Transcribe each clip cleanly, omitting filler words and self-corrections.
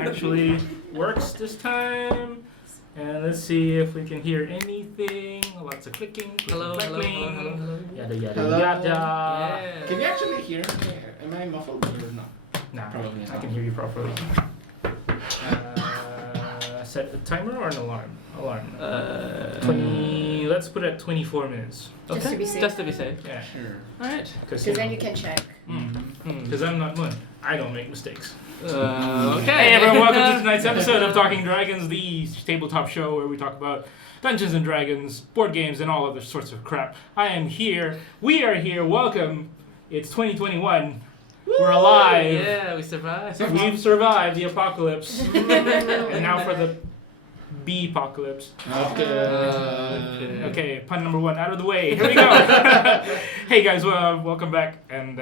actually works this time. And let's see if we can hear anything. Lots of clicking, Hello. yada yada Hello. yada. Yeah. Can you actually hear me? Am I muffled or not? Nah, Probably I not. can hear you properly. Set a timer or an alarm? Alarm. 20. Let's put it at 24 minutes. Just to be safe. Just to be safe. Yeah. Sure. Alright. Because Because then you can check. Because I'm not Moon. I don't make mistakes. Okay. Hey everyone, welcome to tonight's episode of Talking Dragons, the tabletop show where we talk about Dungeons and Dragons, board games, and all other sorts of crap. I am here. We are here. Welcome. It's 2021. We're alive. Yeah, we survived. We've survived the apocalypse. And now for the B-apocalypse. Okay, pun number one out of the way. Here we go. Hey guys, welcome back. And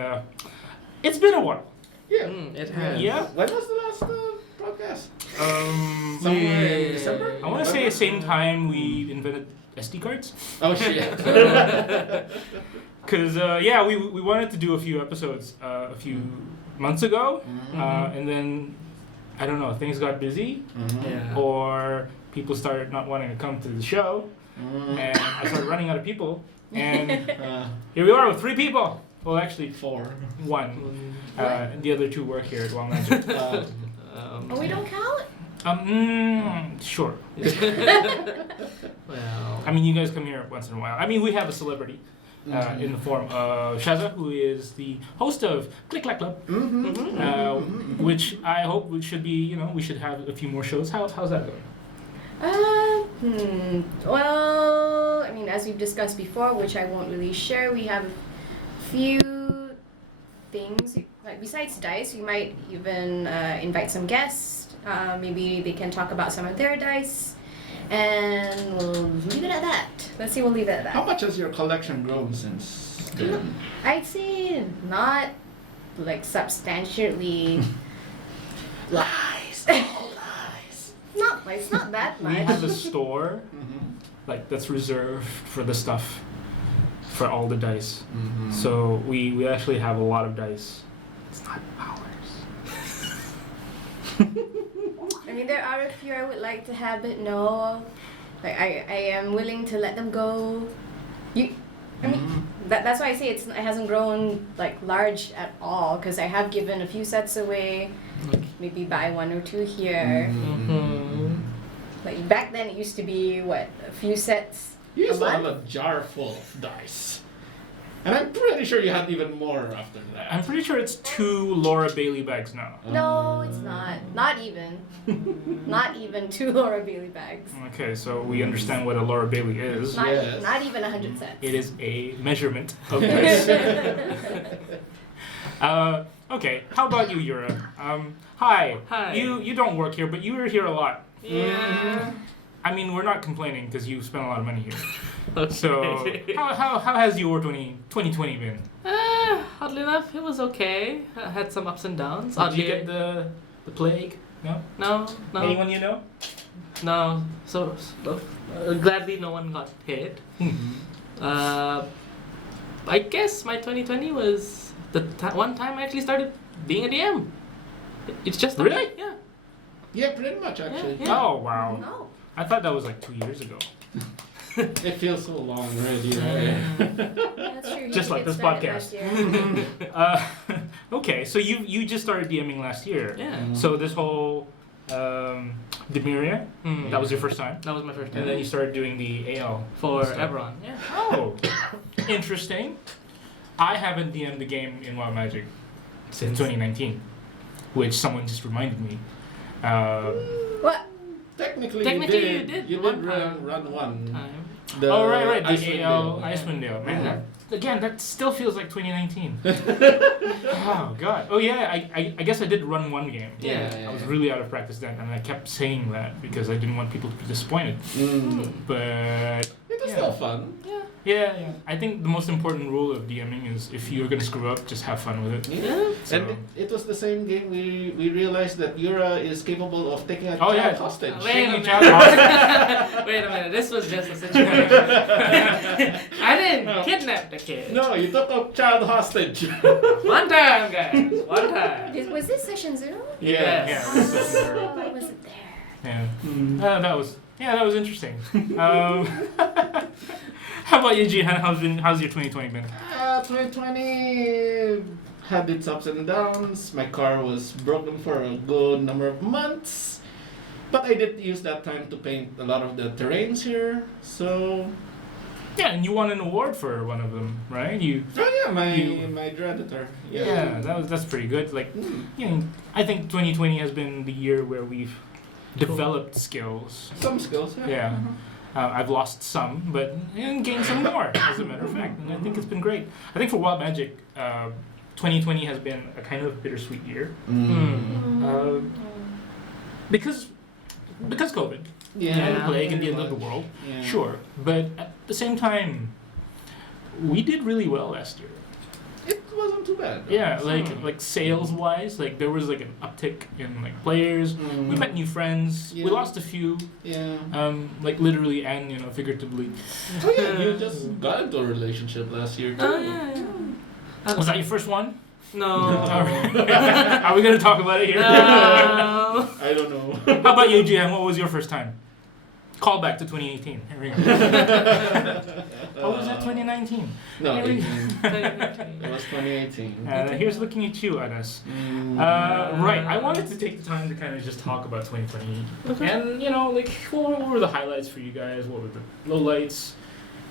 it's been a while. Yeah. It has. Yeah. When was the last podcast? Um, Somewhere in December? I want to say the same time we invented SD cards. Oh shit. Because, yeah, we wanted to do a few episodes a few months ago. And then, I don't know, things got busy. Yeah. Or people started not wanting to come to the show. And I started running out of people. And here we are with 3 people. Well, actually, 4. 1. And the other 2 work here at Wild Magic. Oh, we don't count? Sure. Well. I mean, you guys come here once in a while. I mean, we have a celebrity in the form of Shaza, who is the host of Click Clack Club, which I hope we should be, we should have a few more shows. How's that going? Well, I mean, as we've discussed before, which I won't really share, we have a few things. Like besides dice, we might even invite some guests. Maybe they can talk about some of their dice. And we'll leave it at that. Let's see, we'll leave it at that. How much has your collection grown since then? I'd say not like substantially. Lies. All lies. It's not that We much. have a store like that's reserved for the stuff, for all the dice. So we actually have a lot of dice. It's not ours. I mean, there are a few I would like to have, but no. Like, I am willing to let them go. That's why I say it hasn't grown, like, large at all, because I have given a few sets away, maybe buy 1 or 2 here. Like, back then it used to be, a few sets You a used to have month? a jar full of dice. And I'm pretty sure you had even more after that. I'm pretty sure it's 2 Laura Bailey bags now. No, it's not. Not even. Not even 2 Laura Bailey bags. Okay, so we understand what a Laura Bailey is. Yes. Not even 100 sets. It is a measurement of dice. Okay, how about you, Yura? Hi. Hi. You don't work here, but you were here a lot. Yeah. I mean, we're not complaining because you spent a lot of money here. Okay. So, how has your 2020 been? Oddly enough, it was okay. I had some ups and downs. Did you get the plague? No? No. Anyone you know? No. So gladly no one got hit. I guess my 2020 was the one time I actually started being a DM. It's just Really? Yeah. Yeah, pretty much actually. Yeah. Oh, wow. No. I thought that was like 2 years ago. It feels so long already, right? That's true. Just like this podcast. Okay, so you just started DMing last year. Yeah. So this whole Demiria, that was your first time? That was my first And time. then you started doing the AL For stuff. Eberron. Yeah. Oh, interesting. I haven't DM'd the game in Wild Magic since 2019, which someone just reminded me. What? Technically you did You one did time. run one. Time. The Right, the Icewind AL Dale. Icewind Dale. Man, Yeah. that still feels like 2019. Oh, God. Oh, yeah, I guess I did run one game. Yeah. I was really out of practice then, and I kept saying that because I didn't want people to be disappointed. But It was still fun. yeah, I think the most important rule of DMing is if you're gonna screw up, just have fun with it. Yeah. So- And it was the same game we realized that Yura is capable of taking a Oh, child yeah. hostage. Wait a Taking minute. child hostage. Wait a minute. This was just a situation. I didn't No. kidnapped a kid. No, you took a child hostage. One time, guys. One time. Was this session 0? Yes. Yeah. Oh, I wasn't there. Yeah. Mm. That was interesting. How about you, Jihan? How's your 2020 been? 2020 had its ups and downs. My car was broken for a good number of months. But I did use that time to paint a lot of the terrains here. So, Yeah, and you won an award for one of them, right? my You- Dreaditor. Yeah, that's pretty good. Like, Mm. I think 2020 has been the year where we've developed skills. Some skills, yeah. Yeah. I've lost some, but and gained some more, as a matter of fact. And I think it's been great. I think for Wild Magic, 2020 has been a kind of bittersweet year. Mm. Because COVID Yeah. and the plague and the very end of the much. world. Yeah. Sure. But at the same time, we did really well last year. It wasn't too bad. Yeah, like sales wise, like there was like an uptick in like players. Mm. We met new friends. Yeah. We lost a few, Yeah. like literally and figuratively. Oh yeah, you just got into a relationship last year too. Oh, yeah. Was that your first one? No. Are we gonna talk about it here? No. I don't know. How about you, GM? What was your first time? Call back to 2018. Here we go. What was that? 2019. No, Here we 18. No. It was 2018. Here's looking at you, Anas. Mm. Right, I wanted to take the time to kind of just talk about 2020. Okay. And, like, what were the highlights for you guys? What were the lowlights?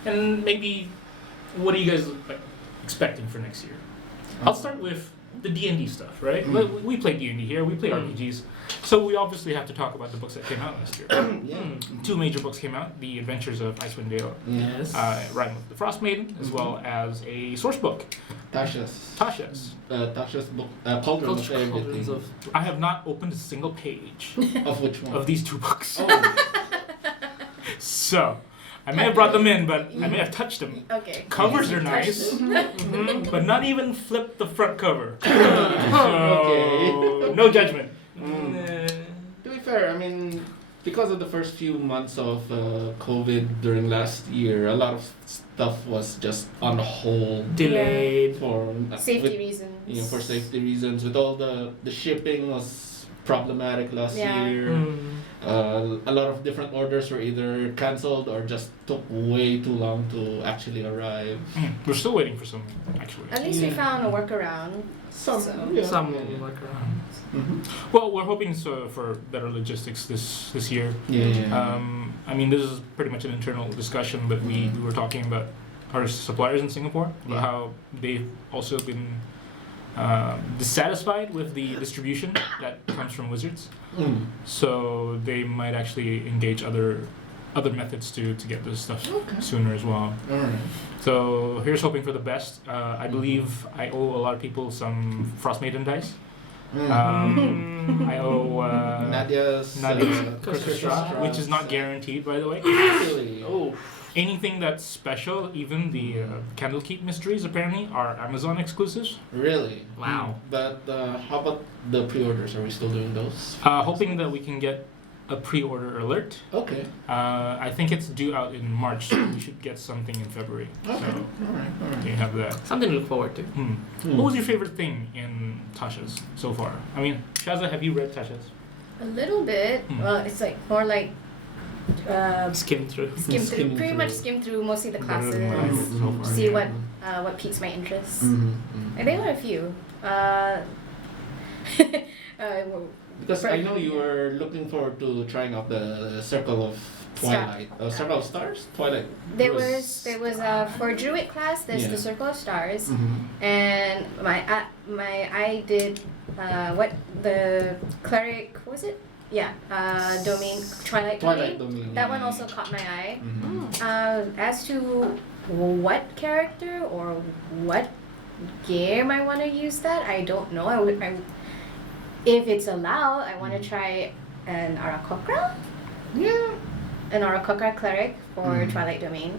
And maybe, what are you guys expecting for next year? I'll start with the D&D stuff, right? Mm. We play D&D here, we play RPGs. So we obviously have to talk about the books that came out last year. Yeah. Two major books came out, The Adventures of Icewind Dale, Yes. Rhyme of the Frost Maiden, as well as a source book, Tasha's. Tasha's. Book. Cauldron of Cauldrons Everything. of. I have not opened a single page Of which one? of these two books. Oh. So, I may have brought them in, but I may have touched them. Okay. Covers are Touched nice, it. but not even flipped the front cover. So, Okay. no judgment. Mm. To be fair, I mean, because of the first few months of COVID during last year, a lot of stuff was just on hold Delayed. for Safety reasons. for safety reasons. With all the shipping was problematic last Yeah. year. A lot of different orders were either cancelled or just took way too long to actually arrive. We're still waiting for some, actually. At least we Yeah. found a workaround. Some, So- yeah, Some yeah, work around. Mhm. Well, we're hoping for better logistics this year. Yeah. I mean, this is pretty much an internal discussion, but we were talking about our suppliers in Singapore, about Yeah. how they've also been dissatisfied with the distribution that comes from Wizards. Mm. So they might actually engage other methods to get this stuff Okay. sooner as well. Alright. So here's hoping for the best. I believe I owe a lot of people some Frost Maiden dice. I owe Nadia's Curse of Strahd, which is not guaranteed, by the way. Really? Oh. Anything that's special, even the Candlekeep mysteries, apparently, are Amazon exclusives. Really? Wow. But how about the pre-orders? Are we still doing those? Hoping that we can get a pre-order alert. Okay. I think it's due out in March, so we should get something in February. Okay. So Alright. you have that. Something to look forward to. What was your favorite thing in Tasha's so far? I mean, Shaza, have you read Tasha's? A little bit. Mm. Well, it's like more like Skim through. skim through, Skim pretty much through. skim through mostly the Better than what I classes, did so far. see what piques my interest. Mm-hmm. And there were a few. Well, Because I know you were looking forward to trying out the Circle of Twilight, Circle of Stars, Twilight. there was for Druid class. There's Yeah. the Circle of Stars, Mm-hmm. and I did what the cleric was it? Yeah, domain Twilight Twilight domain. Domain. That one also caught my eye. Mm-hmm. As to what character or what game I want to use that, I don't know. If it's allowed, I want to try an Arakokra. Yeah. An Arakokra cleric for Mhm. Twilight Domain.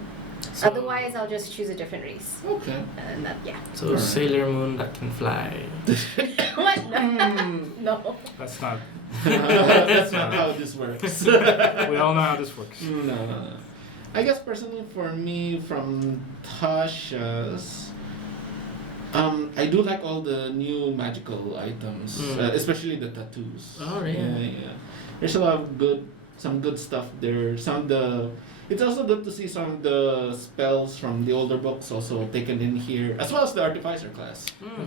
So- Otherwise, I'll just choose a different race. Okay. And that, yeah. So Alright. Sailor Moon that can fly. What? No. That's not. That's not how this works. We all know how this works. No. I guess personally for me, from Tasha's, I do like all the new magical items, especially the tattoos. Oh, really? Yeah. There's a lot of some good stuff there. It's also good to see some of the spells from the older books also taken in here, as well as the Artificer class.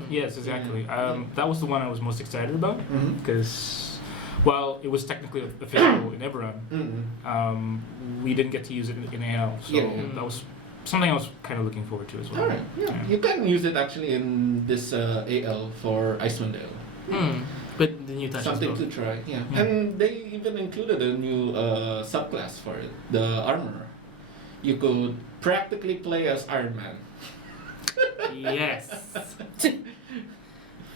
Yes, exactly. Yeah. That was the one I was most excited about Mm-hmm. because, while it was technically official in Eberron, we didn't get to use it in AL, so Yeah. that was something I was kind of looking forward to as well. Alright, yeah. You can use it actually in this AL for Icewind Dale. With the new touch as Something well. to try, yeah. Mm. And they even included a new subclass for it, the Armorer. You could practically play as Iron Man. Yes.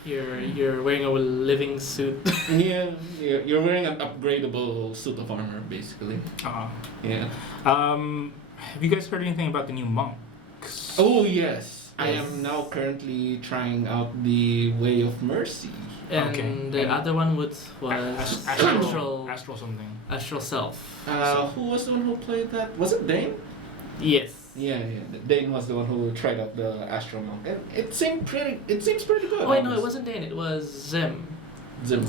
You're wearing a living suit. Yeah, you're wearing an upgradable suit of armor, basically. Yeah. Have you guys heard anything about the new monks? Oh, yes. I Yes. am now currently trying out the Way of Mercy. And Okay. the And- other one was Astral something. Astral Self. Who was the one who played that? Was it Dane? Yes. Yeah. Dane was the one who tried out the Astral Monk, and it seems pretty good. Oh wait, no, it honestly. wasn't Dane. It was Zim. Zim.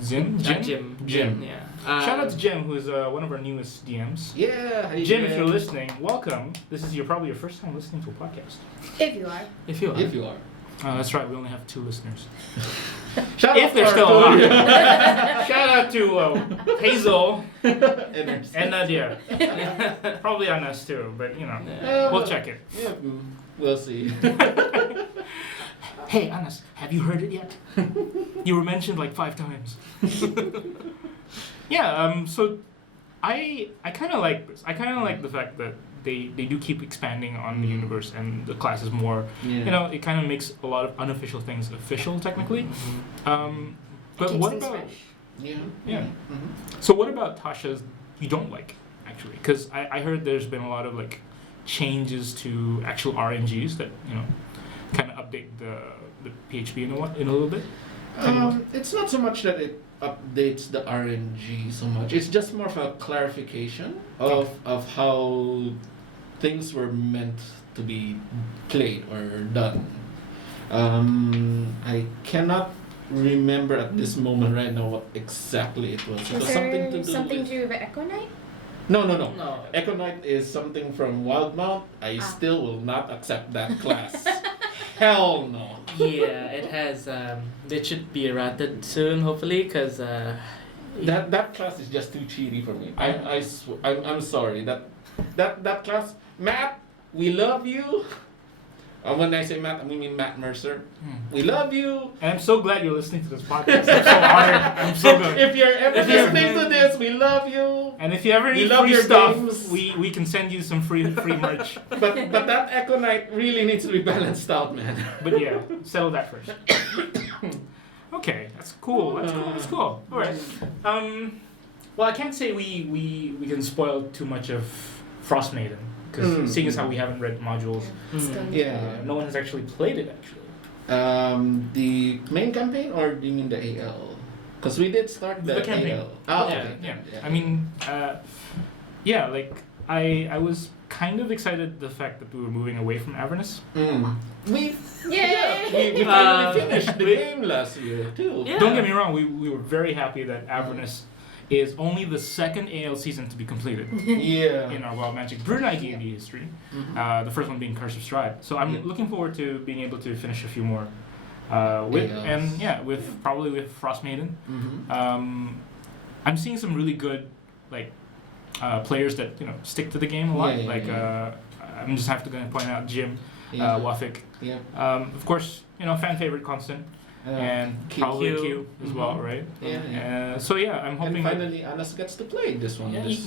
Jim? Jim. Yeah. Shout out to Jim, who's one of our newest DMs. Yeah. Hey, Jim, if you're listening, welcome. This is probably your first time listening to a podcast. If you are. If you are. If you are. That's right, we only have 2 listeners. Shout If out they're to still our two- alive. Shout out to Hazel And and Nadia. Probably on us too, but you know, Yeah. we'll check it. Yeah, we'll see. Hey, Anas, have you heard it yet? You were mentioned like 5 times. Yeah, so I kind of like this. I kind of like the fact that they do keep expanding on the universe and the class is more, Yeah. you know, it kind of makes a lot of unofficial things official technically. But Keeps what things about, fresh. Yeah. Yeah. Mhm. so what about Tasha's you don't like, actually? Because I heard there's been a lot of like changes to actual RNGs that, you know, kind of update the PHP in a little bit. It's not so much that it updates the RNG so much. It's just more of a clarification of how things were meant to be played or done. I cannot remember at this moment right now what exactly it was. It Is was something to there do something with... to do with Echo Knight? No. No. Echo Knight is something from Wildmount. I still will not accept that class. Hell no. Yeah, it has. It should be errated soon, hopefully, because. That class is just too cheaty for me. I'm sorry. That class, Matt, we love you. When I say Matt, I mean Matt Mercer. We love you. And I'm so glad you're listening to this podcast. I'm so honored. I'm so good. If you're ever listening to this, we love you. And if you ever We need love free your stuff, games. we can send you some free merch. But that Echo Knight really needs to be balanced out, man. But yeah, settle that first. Okay, that's cool. That's cool. All right. Well, I can't say we can spoil too much of Frost Maiden because seeing as how we haven't read modules, Yeah. no one has actually played it actually. The main campaign, or do you mean the AL? Because we did start the campaign. AL. Oh, Yeah, okay. yeah. I mean, yeah, like I was kind of excited the fact that we were moving away from Avernus. We Yay! we finally finished the game last year too. Yeah. Don't get me wrong, we were very happy that Avernus is only the second AL season to be completed Yeah. in our Wild Magic Brunei D&D history. The first one being Curse of Stride. So I'm Yeah. looking forward to being able to finish a few more ALs. probably with Frost Maiden. Mm-hmm. I'm seeing some really good like players that, you know, stick to the game a lot. I'm just have to go point out Jim, Wafik. Yeah. Of course, you know, fan favorite Constant, and Q. probably Q. Q as well, right? Yeah. So yeah, I'm hoping And that. finally, Anas gets to play this one. Yeah. This,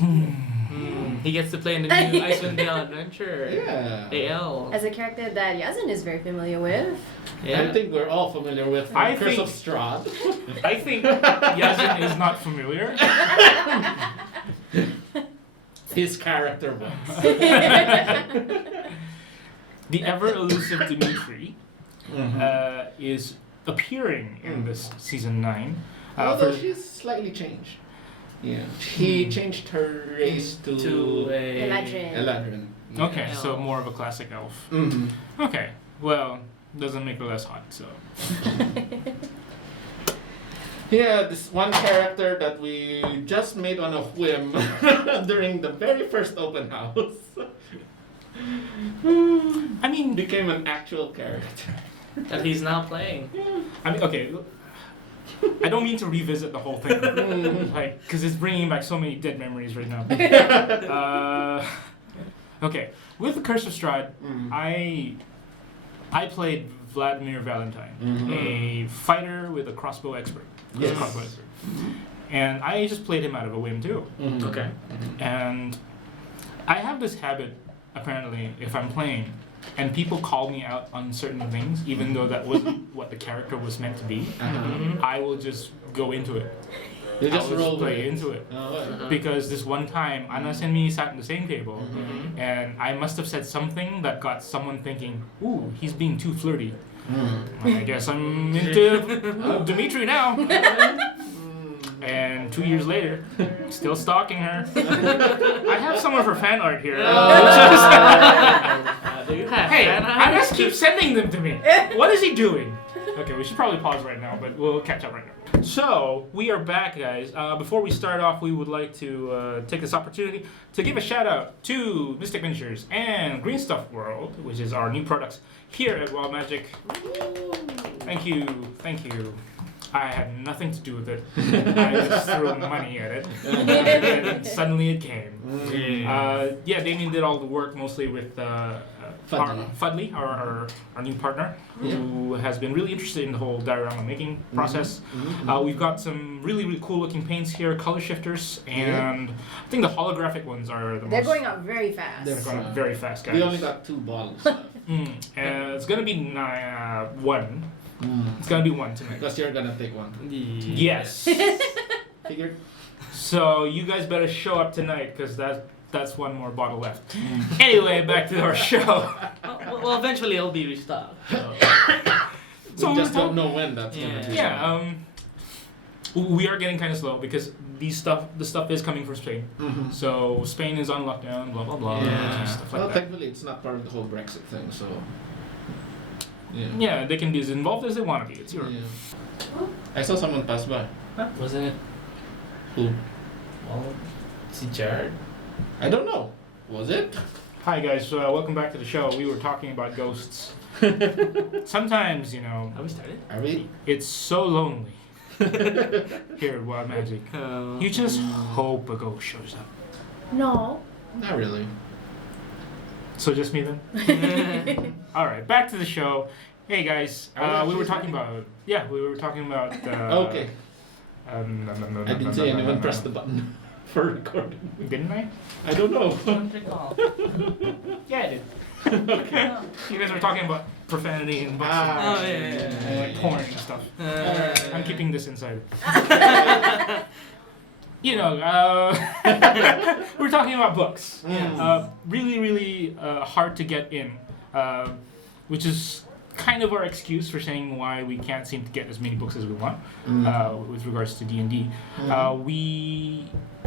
He gets to play in the new Icewind Dale Adventure. yeah. AL. As a character that Yazin is very familiar with. I think we're all familiar with I Curse think- of Strahd. I think Yazin is not familiar. His character was. The ever elusive Dimitri is appearing in this season 9. Although For- she's slightly changed. Yeah. He changed her race to Eladrin. Eladrin. Okay, Yeah. so more of a classic elf. Mm-hmm. Okay, well, doesn't make her less hot, so. Yeah, this one character that we just made on a whim during the very first open house I mean, became an actual character. That he's now playing. I mean, okay. I don't mean to revisit the whole thing, like, because it's bringing back so many dead memories right now. Okay, with the Curse of Strahd, I played Vladimir Valentine, a fighter with a crossbow expert. He's a Yes. crossbow expert. And I just played him out of a whim too. Okay. And I have this habit, apparently, if I'm playing, and people call me out on certain things, even though that wasn't what the character was meant to be, I will just go into it. You just I will roll play with it. into it. Oh, Because this one time, Anas and me sat at the same table, and I must have said something that got someone thinking, ooh, he's being too flirty. I guess I'm into Dimitri now. And 2 years later, still stalking her. I have some of her fan art here. Hey, Anas keeps sending them to me. What is he doing? Okay, we should probably pause right now, but we'll catch up right now. So, we are back, guys. Before we start off, we would like to take this opportunity to give a shout out to Mystic Miniatures and Green Stuff World, which is our new products here at Wild Magic. Thank you, thank you. I had nothing to do with it. I just threw money at it, and suddenly it came. Yeah, Damien did all the work mostly with Fudley, our new partner, who has been really interested in the whole diorama making process. We've got some really, really cool looking paints here, color shifters, and I think the holographic ones are the They're most. going up very fast. They're going up very fast, guys. We only got 2 bottles left. It's gonna be one. It's gonna be one tonight. Because you're gonna take one. Yes. Figured? So you guys better show up tonight, because that's one more bottle left. Anyway, back to our show. Well, eventually it'll be restocked. So We just we're don't know when that's gonna be. Yeah, we are getting kind of slow because the stuff is coming from Spain. So Spain is on lockdown, blah blah blah, and stuff like Well, that. thankfully it's not part of the whole Brexit thing, so. Yeah, they can be as involved as they want to be. It's Europe. I saw someone pass by. Wasn't it? Who? Well, see Jared. I don't know. Was it? Hi guys, welcome back to the show. We were talking about ghosts. Sometimes, you know, Have we started? Are we? it's so lonely here at Wild Magic. You just hope a ghost shows up. No. Not really. So just me then? All right, back to the show. Hey guys, we were talking about Okay. I didn't see anyone press the button for recording. Didn't I? I don't know. Don't recall. Yeah, I did. Okay. You guys were talking about profanity and books Oh, yeah. and like porn and stuff. I'm keeping this inside. You know, we're talking about books. Really, really hard to get in, which is kind of our excuse for saying why we can't seem to get as many books as we want with regards to D&D.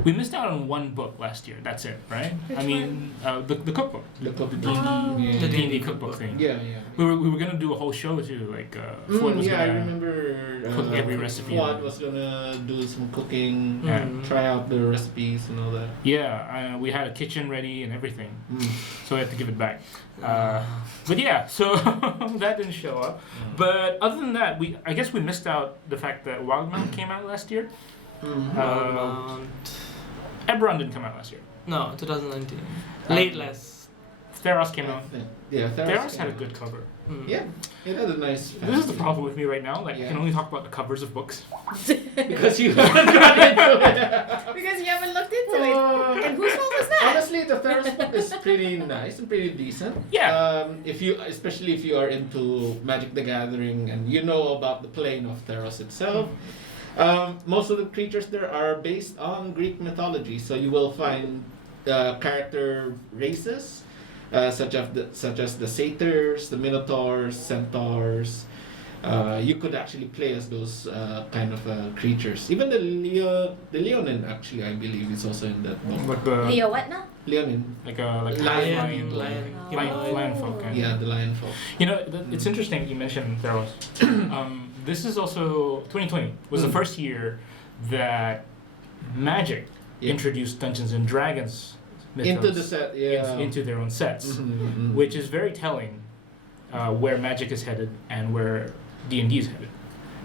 We missed out on one book last year. That's it, right? Which I mean, the cookbook, The copy. The D&D cookbook thing. Yeah. We were gonna do a whole show too, like Fuad was Yeah, I gonna remember. cook every recipe. Fuad was gonna do some cooking, Mm. try out the recipes and all that. Yeah, we had a kitchen ready and everything, so I had to give it back. But yeah, so that didn't show up. But other than that, I guess we missed out the fact that Wildmount came out last year. Eberron didn't come out last year. No, 2019. Late last. Theros came out. Yeah, Theros had a good cover. Yeah, it had a nice. This is the problem with me right now. Like, I Yeah. can only talk about the covers of books. Because you haven't got into it. Because you haven't looked into it. And whose fault was that? Honestly, the Theros book is pretty nice and pretty decent. Yeah. Especially if you are into Magic the Gathering and you know about the plane of Theros itself. Most of the creatures there are based on Greek mythology, so you will find character races such as the satyrs, the minotaurs, centaurs, you could actually play as those kind of creatures. Even the Leonin actually, I believe, is also in that book. Like the Leo, what now? Leonin. like Lion. lion folk. Okay. Yeah, the lion folk. You know, it's interesting you mentioned Theros. This is also 2020 was the first year that Magic introduced Dungeons and Dragons mythos Into the set, yeah. into their own sets, Mhm. which is very telling where Magic is headed and where D&D is headed.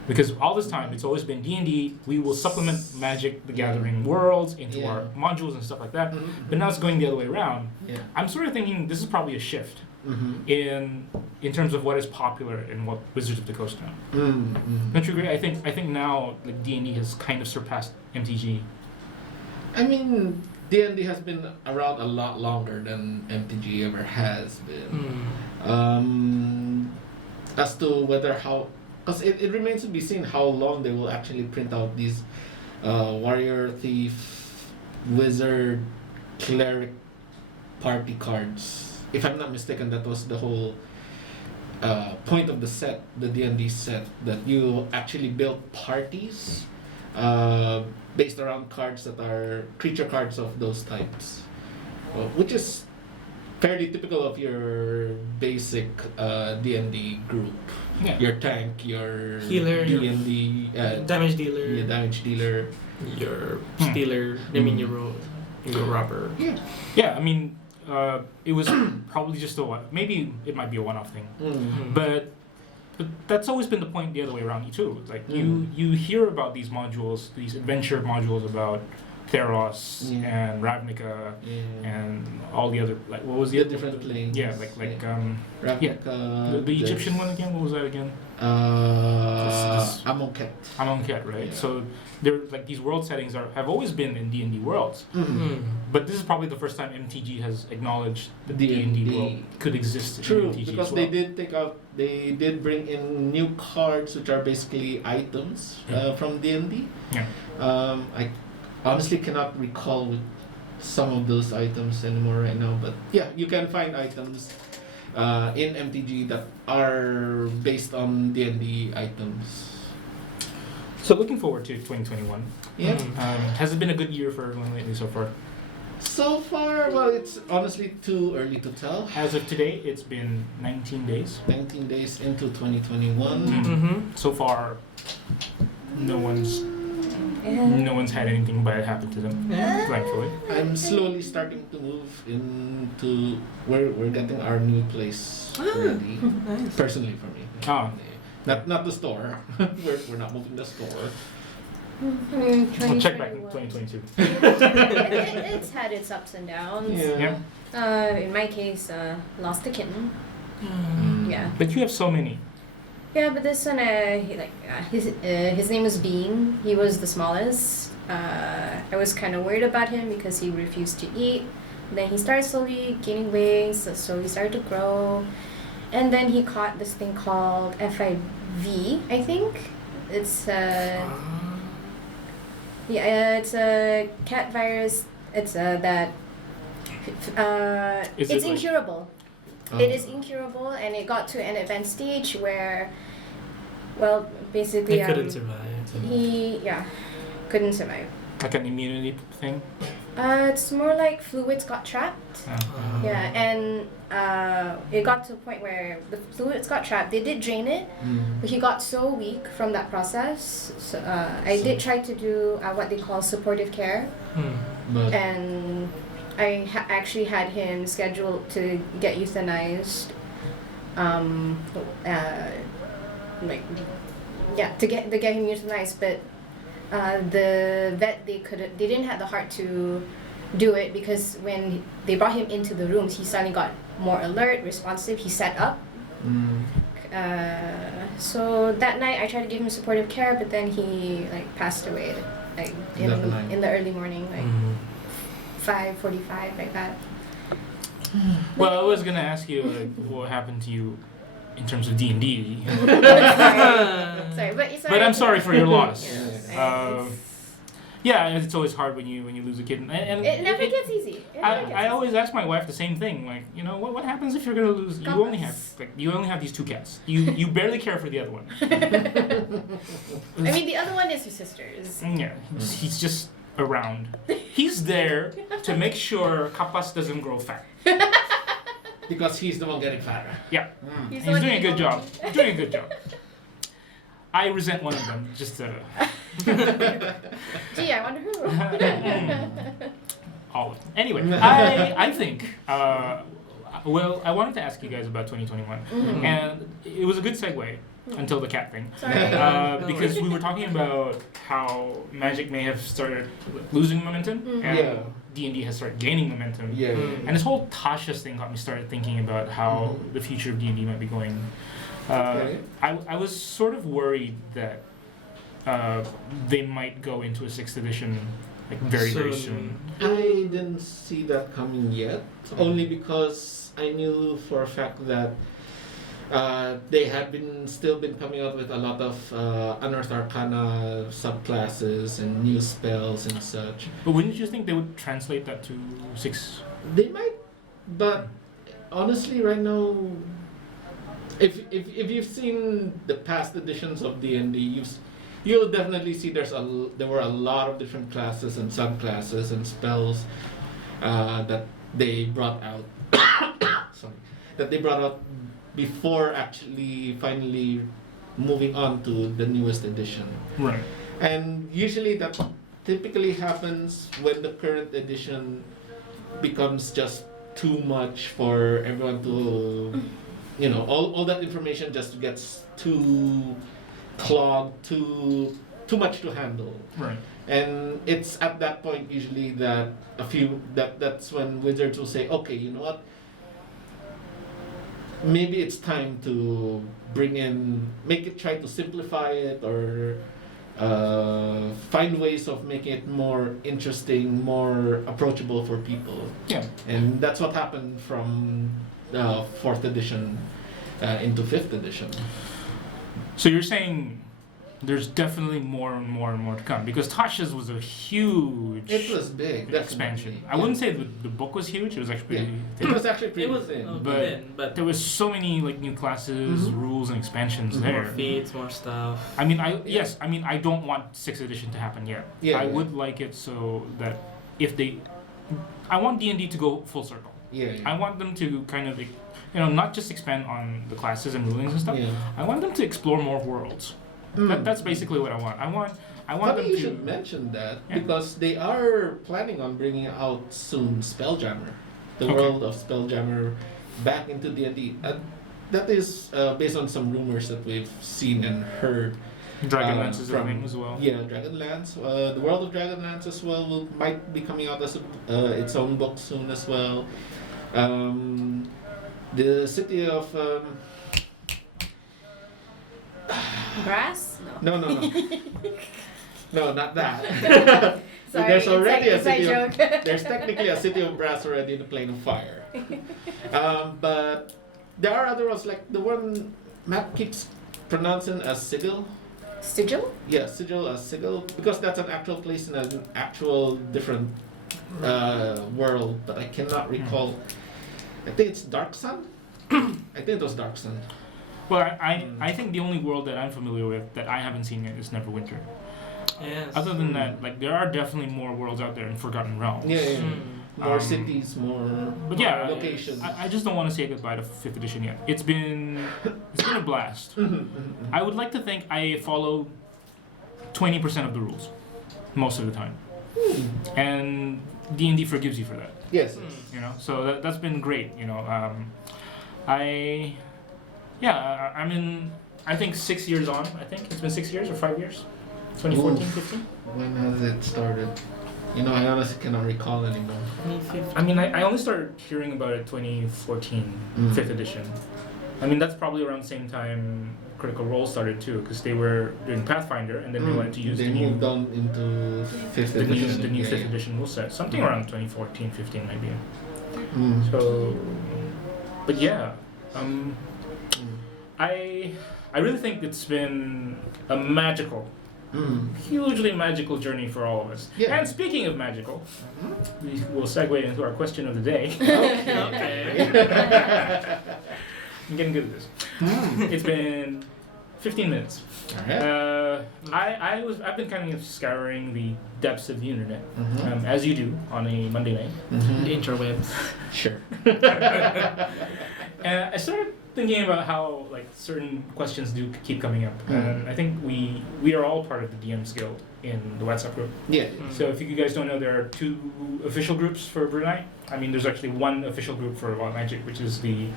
Because all this time it's always been D&D. We will supplement Magic: The Gathering worlds into our modules and stuff like that. Mhm. But now it's going the other way around. Yeah. I'm sort of thinking this is probably a shift Mhm. in terms of what is popular in what Wizards of the Coast now. Don't you agree? I think now like D&D has kind of surpassed MTG. I mean, D&D has been around a lot longer than MTG ever has been. As to whether how, because it remains to be seen how long they will actually print out these warrior, thief, wizard, cleric party cards. If I'm not mistaken, that was the whole point of the set, the D&D set, that you actually build parties based around cards that are creature cards of those types, which is fairly typical of your basic D&D group. Yeah. Your tank, your Healer, D&D, damage dealer, your damage dealer. your stealer, I mean your robber. Yeah, I mean, it was probably just maybe it might be a one-off thing, but that's always been the point the other way around too. Like you hear about these modules, these adventure modules about Theros and Ravnica and all the other, like what was the other different planes. Yeah, like Ravnica, the Egyptian one again. What was that again? Amonkhet. Amonkhet, right? Yeah. So they're like these world settings have always been in D&D worlds, but this is probably the first time MTG has acknowledged that the D&D world could exist. True, in MTG because as well. they did bring in new cards, which are basically items from D&D. Yeah. I honestly cannot recall with some of those items anymore right now, but yeah, you can find items in MTG that are based on D&D items. So looking forward to 2021. Yeah. Has it been a good year for everyone lately so far? So far, well, it's honestly too early to tell. As of today, it's been 19 days. 19 days into 2021. So far, no one's had anything bad happen to them, thankfully. I'm slowly starting to move into we're getting our new place ready. Nice. Personally for me. Not the store. we're not moving the store. We'll check back in 2022. It's had its ups and downs. Yeah. In my case, lost a kitten. Yeah. But you have so many. Yeah, but this one, his name was Bean. He was the smallest. I was kind of worried about him because he refused to eat. Then he started slowly gaining weight, so he started to grow. And then he caught this thing called FIV, I think. It's it's a cat virus. It's it's incurable. It is incurable, and it got to an advanced stage where, well, basically, He couldn't survive. He couldn't survive. Like an immunity thing? It's more like fluids got trapped. Yeah, and it got to a point where the fluids got trapped. They did drain it, but he got so weak from that process. So I did try to do what they call supportive care, and I actually had him scheduled to get euthanized. To get him euthanized, but the vet they didn't have the heart to do it, because when they brought him into the rooms, he suddenly got more alert, responsive. He sat up. So that night I tried to give him supportive care, but then he passed away in the early morning, 5:45, like that. Well, I was gonna ask you what happened to you in terms of D&D. Sorry, but But I'm sorry for your loss. Yes. Yeah, and it's always hard when you lose a kid, and It never gets easy. It never gets I easy. always ask my wife the same thing. Like, you know, what happens if you're gonna lose? You only have these 2 cats. You barely care for the other one. I mean, the other one is your sister's. Yeah, he's just around. He's there to make sure Kapas doesn't grow fat. Because he's the one getting fatter. Yeah, He's he's the one doing a eating good all job. the- Doing a good job. I resent one of them. Just Gee, I wonder who. all of them. Anyway, I think. Well, I wanted to ask you guys about 2021, Mhm. and it was a good segue until the cat thing. Sorry. Because we were talking about how Magic may have started losing momentum, Mhm. and Yeah. D&D has started gaining momentum. Yeah. And this whole Tasha's thing got me started thinking about how Mhm. the future of D&D might be going. Okay. I was sort of worried that they might go into a 6th edition like very soon. I didn't see that coming yet, only because I knew for a fact that they had still been coming out with a lot of Unearthed Arcana subclasses and new spells and such. But wouldn't you think they would translate that to 6? They might, but honestly, right now, if you've seen the past editions of D&D, you'll definitely see there were a lot of different classes and subclasses and spells that they brought out. Sorry, that they brought out before actually finally moving on to the newest edition. Right. And usually that typically happens when the current edition becomes just too much for everyone to, you know, all that information just gets too clogged, too much to handle. Right. And it's at that point usually that that's when wizards will say, okay, you know what? Maybe it's time to try to simplify it, or find ways of making it more interesting, more approachable for people. Yeah. And that's what happened from 4th edition into 5th edition. So you're saying there's definitely more and more and more to come, because Tasha's was a huge It was big, expansion. definitely. I wouldn't say the book was huge. It was actually pretty It was actually It pretty was thin. But- thin, but there was so many like new classes, Mhm. rules, and expansions Mhm. more there. feats, more stuff. I mean, I don't want 6th edition to happen yet. Yeah, I yeah. would like it so that I want D&D to go full circle. Yeah. I want them to kind of, not just expand on the classes and rulings and stuff. Yeah. I want them to explore more worlds. That's basically what I want. I want Funny them you to. should mention that, Yeah. because they are planning on bringing out soon Spelljammer, the Okay. world of Spelljammer, back into D&D. That is based on some rumors that we've seen and heard. Dragonlance is a from- thing as well. Yeah, Dragonlance. The world of Dragonlance as well might be coming out as its own book soon as well. The city of Brass? no, no, not that. Sorry, There's already a inside city of, joke. there's technically a city of brass already in the plane of fire. But there are other ones, like the one Matt keeps pronouncing as Sigil. Sigil? Yeah, Sigil as Sigil, because that's an actual place in an actual different world, but I cannot recall. I think it's Dark Sun. I think it was Dark Sun. Well, I think the only world that I'm familiar with that I haven't seen yet is Neverwinter. Yes. Other than that, like there are definitely more worlds out there in Forgotten Realms. Yeah, yeah. Mm. More Um, cities, more But yeah, locations. I just don't want to say goodbye to 5th edition yet. It's been a blast. I would like to think I follow 20% of the rules most of the time, and D&D forgives you for that. Yes. So that's been great. I'm in, I think 6 years on. I think it's been 6 years or 5 years. 2014, Oof. 15. When has it started? I honestly cannot recall anymore. 2015. I mean, I only started hearing about it 2014, 5th edition. I mean, that's probably around the same time Critical Role started too, because they were doing Pathfinder, and then they wanted to use They the new, moved on into 5th edition. the new yeah, 5th yeah. edition rule set. Something around 2014, 15 maybe. Mm. So, but yeah, Mm. I really think it's been a magical hugely magical journey for all of us. Yeah. And speaking of magical, we will segue into our question of the day. Okay. I'm getting good at this. It's been 15 minutes. Alright. I've been kind of scouring the depths of the internet, as you do on a Monday night. The interwebs. Sure. And I started thinking about how like certain questions do keep coming up, and I think we are all part of the DMs Guild in the WhatsApp group. Yeah. So if you guys don't know, there are 2 official groups for Brunei. I mean, there's actually one official group for Wild Magic, which is the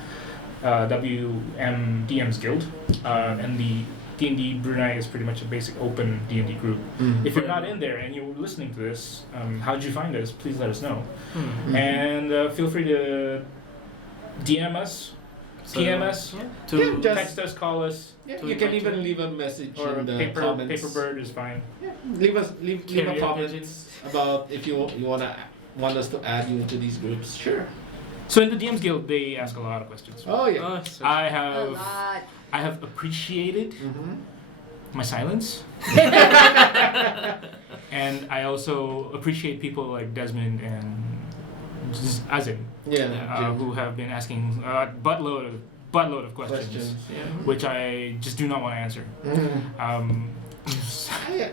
WM DMs Guild, and the D&D Brunei is pretty much a basic open D&D group. If you're not in there and you're listening to this, how'd you find us? Please let us know. And feel free to DM us, PM us, To text us, call us, Yeah, To you can invite even you. leave a message or in the paper comments. bird is fine. Yeah, leave a Carrier comment pigeons. about if you want us to add you into these groups. Sure. So in the DMs Guild, they ask a lot of questions. Oh yeah. Oh, so- I A lot. have appreciated my silence, and I also appreciate people like Desmond and Azim, Yeah. who have been asking a buttload of questions, which I just do not want to answer.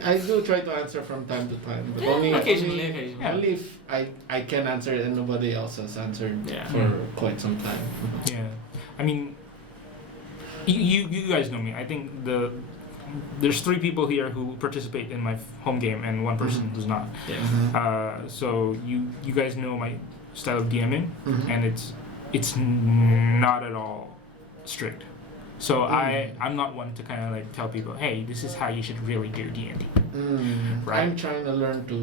I do try to answer from time to time, but Occasionally. only if I can answer it and nobody else has answered Yeah. for quite some time. Yeah, I mean, you guys know me. I think there's 3 people here who participate in my home game and 1 person does not. So you guys know my style of DMing, and it's not at all strict. So I'm not one to kind of like tell people, hey, this is how you should really do D&D. Right. I'm trying to learn to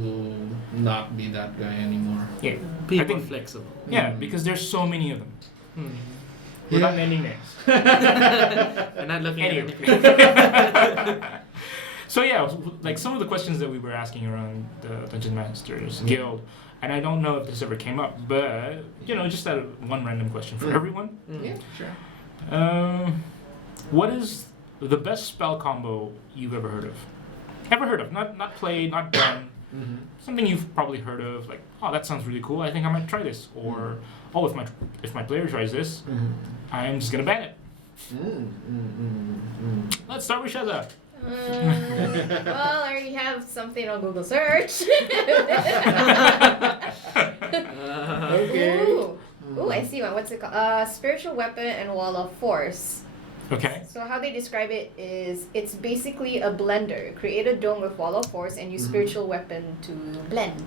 not be that guy anymore. Yeah, Be I more think- flexible. yeah, because there's so many of them. We're Yeah. not naming names. I'm not looking at Anyway. anything. So yeah, like some of the questions that we were asking around the Dungeon Masters Guild, and I don't know if this ever came up, but just that one random question for everyone. Yeah, sure. What is the best spell combo you've ever heard of? Not played, not done. Something you've probably heard of, like, oh, that sounds really cool. I think I might try this. Or, oh, if my player tries this, I'm just gonna ban it. Let's start with Shaza. Well, I already have something on Google search. Okay. Ooh, I see one. What's it called? Spiritual weapon and wall of force. Okay. So how they describe it is it's basically a blender. Create a dome with wall of force and use spiritual weapon to blend.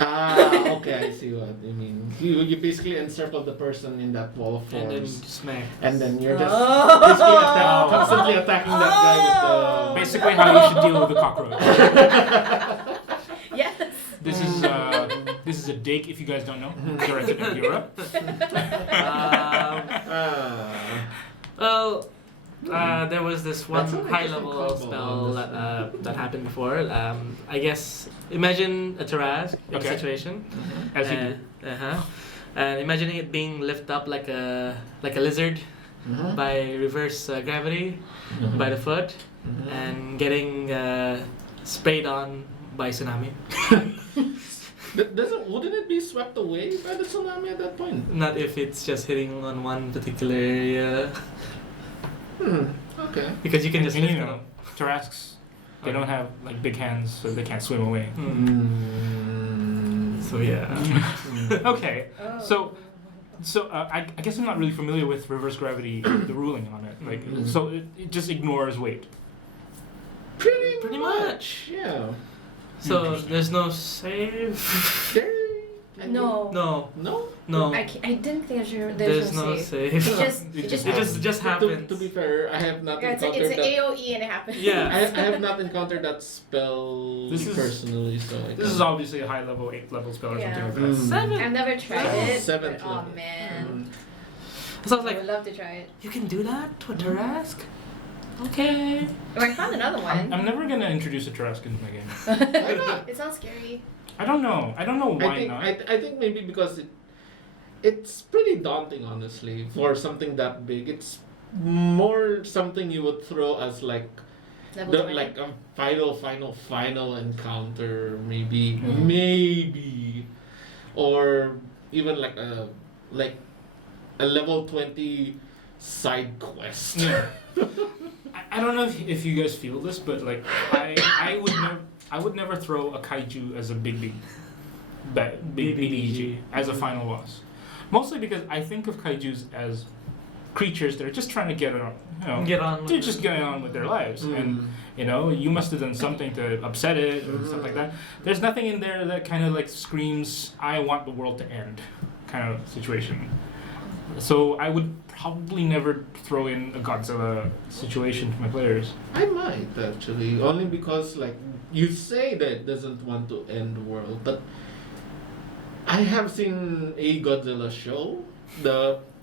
Okay, I see what you mean. You basically encircle the person in that wall of And then force, smack. and then you're just basically constantly attacking that guy with Basically, how you should deal with a cockroach. Yes. This is a dig, if you guys don't know, directed at Europe. Well, there was this one That's an high-level interesting spell combo, that happened before. I guess imagine a Tarrasque Okay. situation. As you do. And imagining it being lifted up like a lizard by reverse gravity by the foot and getting sprayed on by tsunami. Wouldn't it be swept away by the tsunami at that point? Not if it's just hitting on one particular area, Okay. because you can just And lift it up. Tarrasques, they don't have like big hands, so they can't swim away. So yeah. Okay, so I guess I'm not really familiar with reverse gravity, the ruling on it. Like, so it just ignores weight. Pretty much. Yeah. So there's no save. No. No, No. no. I didn't think There's no save. It just It just happened. To be fair, I have not Yeah, it's encountered an that. AOE and it happens. Yeah. I have not encountered that spell This is- personally, so I This is obviously a high level, 8th level spell or Yeah. something like that. 7. I've never tried it. Seventh but, oh level. man. So I was I like, would love to try it. you can do that to a Tarrasque? Okay. Oh, I found another one. I'm never gonna introduce a Tarrasque into my game. It sounds scary. I don't know why not. I think maybe because it's pretty daunting, honestly, for something that big. It's more something you would throw as like Level The, 20. like a final encounter, maybe, Mm. maybe, or even like a level 20 side quest. Yeah. I don't know if you guys feel this, but like I would never throw a kaiju as a big BBG as a final boss. Mostly because I think of kaijus as creatures that are just trying to get on, they're just getting on with their lives, and you must have done something to upset it or stuff like that. There's nothing in there that kind of like screams, "I want the world to end," kind of situation. So I would probably never throw in a Godzilla situation to my players. I might actually, only because like you say that it doesn't want to end the world, but I have seen a Godzilla show.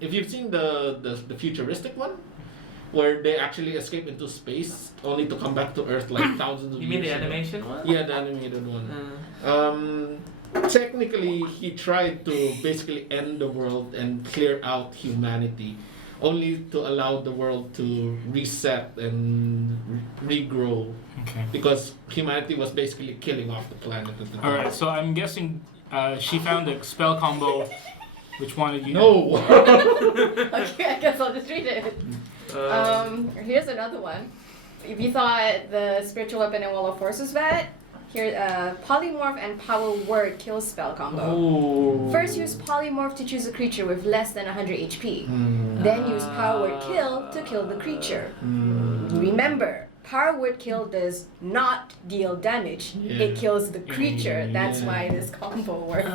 If you've seen the futuristic one, where they actually escape into space only to come back to Earth like thousands of You years mean the ago. animation one? Yeah, the animated one. Technically, he tried to basically end the world and clear out humanity, only to allow the world to reset and regrow, Okay. because humanity was basically killing off the planet at the time. All right. So I'm guessing she found a spell combo, which wanted you. No. Okay, I guess I'll just read it. Here's another one. If you thought the spiritual weapon and wall of force was bad, here polymorph and power word kill spell combo. Oh. First use polymorph to choose a creature with less than 100 HP. Mm. Then use power word kill to kill the creature. Remember, power word kill does not deal damage. Yeah. It kills the creature. That's Yeah. why this combo works.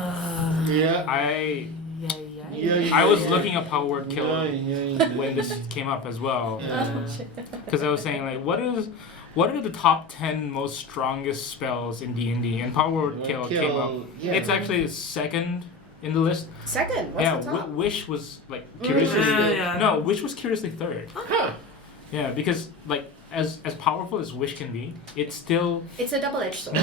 Yeah. I was looking up power word kill Yeah. when this came up as well, Yeah. Oh, shit. because I was saying like, what are the top 10 most strongest spells in D&D? And power word kill came up. Yeah. It's actually second in the list. Second, what's Yeah, the top? Wish was like Mm. curiously Yeah. no, Wish was curiously third. Huh. Yeah, because like as powerful as Wish can be, it's still It's a double-edged sword.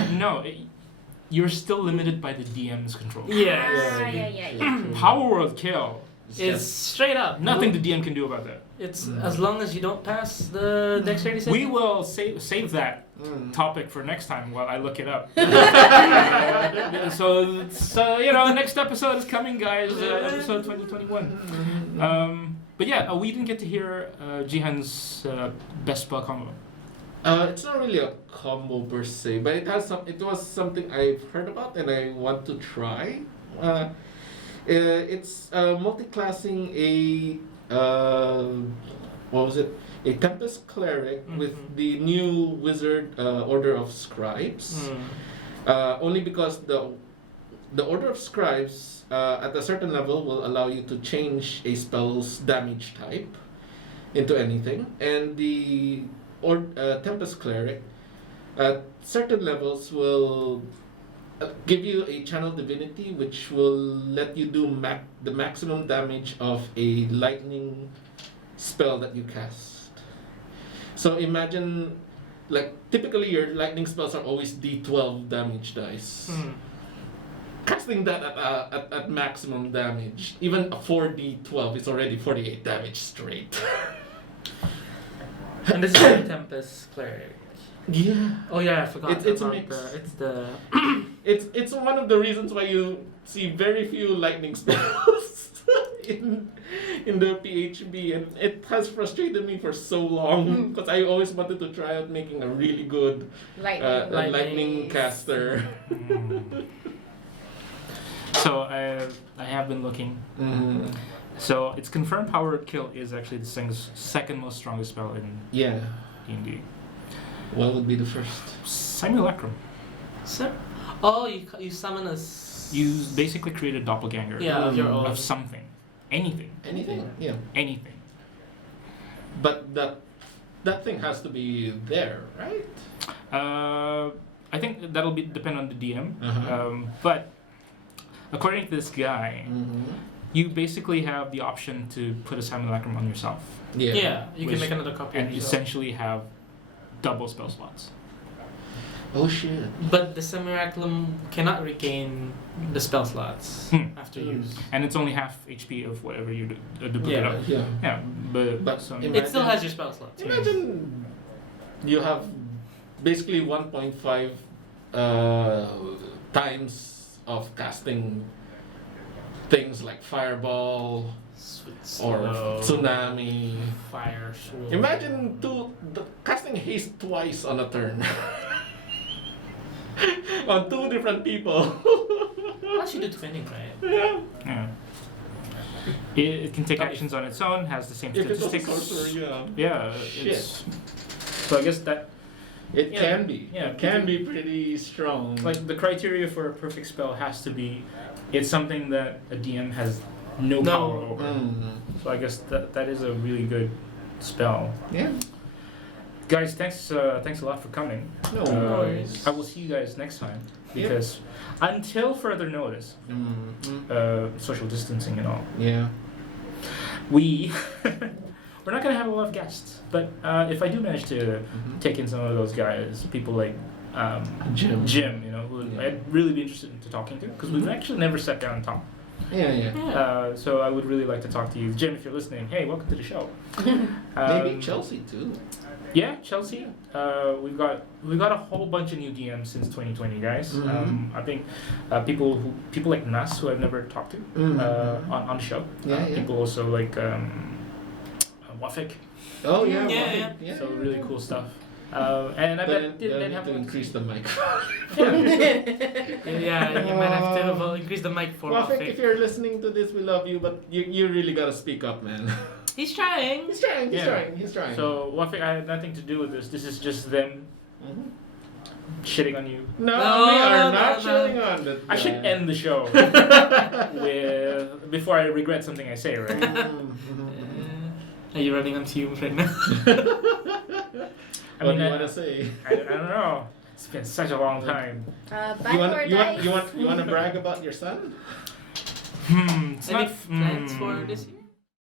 you're still limited by the DM's control. Yes. Ah, yeah. Power word kill, It's straight up. nothing the DM can do about that. It's as long as you don't pass the dexterity saving. We will save that Mm. topic for next time while I look it up. So next episode is coming, guys. Episode 2021. But yeah, we didn't get to hear Jihan's best spell combo. It's not really a combo per se, but it was something I've heard about and I want to try. It's multi-classing a Tempest Cleric with the new Wizard Order of Scribes. Only because the Order of Scribes at a certain level will allow you to change a spell's damage type into anything, and the Tempest Cleric at certain levels will give you a channel divinity, which will let you do the maximum damage of a lightning spell that you cast. So imagine, like, typically your lightning spells are always D12 damage dice. Casting that at maximum damage, even a 4D12 is already 48 damage straight. And this is the Tempest Cleric. Yeah. Oh yeah, I forgot. It's a about mix. It's the. It's one of the reasons why you see very few lightning spells in the PHB, and it has frustrated me for so long because I always wanted to try out making a really good lightning caster. So I have been looking. So it's confirmed power kill is actually the second most strongest spell in Yeah. D&D. What would be the first? Simulacrum. Sir? Oh, you summon a. You basically create a doppelganger of your own. of something. Anything. Anything? Yeah. Anything. But that thing has to be there, right? I think that'll depend on the DM. Uh-huh. But according to this guy, you basically have the option to put a simulacrum on yourself Yeah, you can Which- make another copy. and of yourself. essentially have double spell slots. Oh shit. But the simulacrum cannot regain the spell slots after use. And it's only half HP of whatever you duplicate up. Yeah. Yeah, but But so, imagine- It still has your spell slots. Imagine you have basically 1.5 times of casting things like fireball or tsunami. Fire sword. Imagine casting haste twice on a turn. On 2 different people. Plus you do twinning, right? Yeah. Yeah. It can take actions on its own, has the same If it was a statistics. sorcerer, yeah. Yeah, Shit. it's, so I guess that It Yeah, can be. yeah, It can be pretty strong. like the criteria for a perfect spell has to be it's something that a DM has no power over. Mm. So I guess that is a really good spell. Yeah. Guys, thanks a lot for coming. No worries. I will see you guys next time because until further notice, social distancing and all, Yeah. we're not gonna have a lot of guests. But if I do manage to take in some of those guys, people like Jim, you know, who I'd really be interested in talking to because we've actually never sat down and talked. Yeah. So I would really like to talk to you, Jim. If you're listening, hey, welcome to the show. Maybe Chelsea too. Yeah, Chelsea. We've got a whole bunch of new DMs since 2020, guys. I think people like Nas who I've never talked to on the show. People also like Wafik. Oh yeah. Yeah. Yeah. So really cool stuff. And I bet they'd have to increase the mic. Yeah, you might have to increase the mic for Wafik, Wafik. if you're listening to this, we love you, but you really gotta speak up, man. He's trying. He's trying. Yeah. He's trying. So Wafik, I had nothing to do with this. This is just them shitting on you. No, No, we are no, not no. showing on that. I should end the show with before I regret something I say, right? Are you running on fumes right now? What do you wanna say? I don't know. It's been such a long time. You want to brag about your son? It's Any not. plans for this year?